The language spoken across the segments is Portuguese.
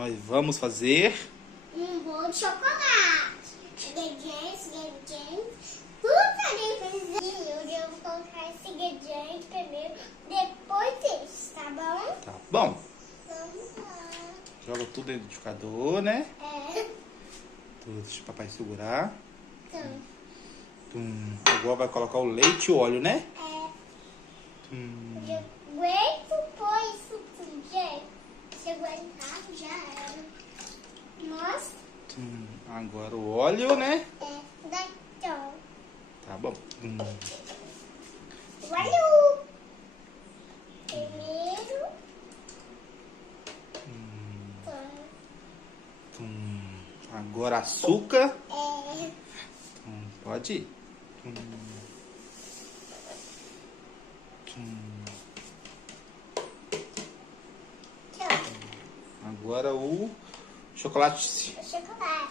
Nós vamos fazer um bolo de chocolate. Ingredientes. Tudo ali. Eu vou colocar esse ingrediente primeiro, depois esse, tá bom? Tá bom. Vamos lá. Joga tudo dentro do liquidificador, né? É. Tudo, deixa o papai segurar. Então, Agora vai colocar o leite e o óleo, né? eu aguento pôr isso tudo, gente. Se aguentar, já era. Nossa. Agora o óleo, né? É, daqui, ó. Tá bom. Óleo. Primeiro. Agora açúcar. É. Pode ir. Agora o chocolate. Chocolate.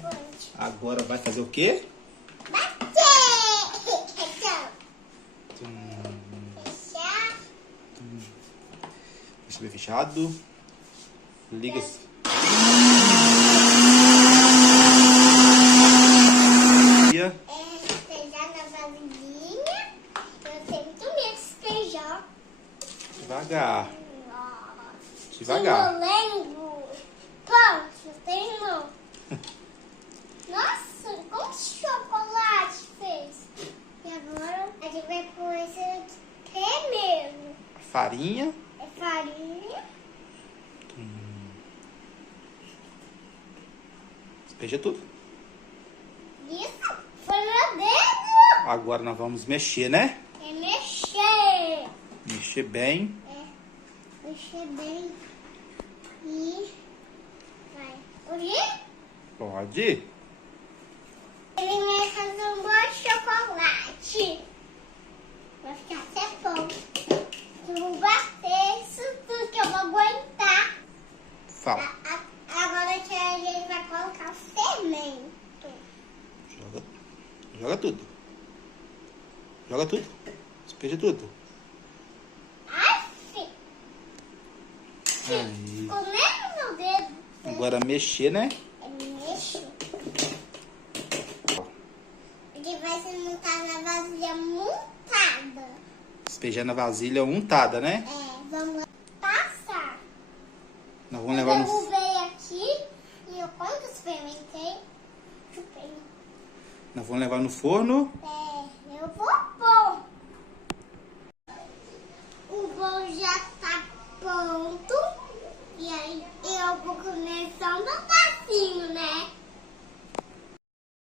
Ponte. Agora vai fazer o quê? Bater! Então, fechar. Deixa bem fechado. Liga. Despejar na vasilhinha. Eu tenho muito medo de despejar. Devagar. Nossa. Devagar. Molengo. Pronto, tem não. Nossa, como chocolate fez? E agora a gente vai pôr esse primeiro. Farinha. É farinha. Despeja tudo. Isso, foi meu dedo. Agora nós vamos mexer, né? É mexer. Mexer bem. É, mexer bem. E vai. Hoje Pode. ele vai fazer um bolo de chocolate. Vai ficar até bom. Eu vou bater isso tudo que eu vou aguentar. Fala. Agora que a gente vai colocar o fermento. Joga tudo. Joga tudo. Despeja tudo. Ai, filho. Aí. Comendo meu dedo. Agora mexer, né? É mexo. Ele vai se montar na vasilha montada. Despejar na vasilha untada, né? É, vamos passar. Nós vamos levar Eu no... derrubei aqui e eu quando experimentei, chupei. Nós vamos levar no forno. É, eu vou pôr. O bolo já tá pronto.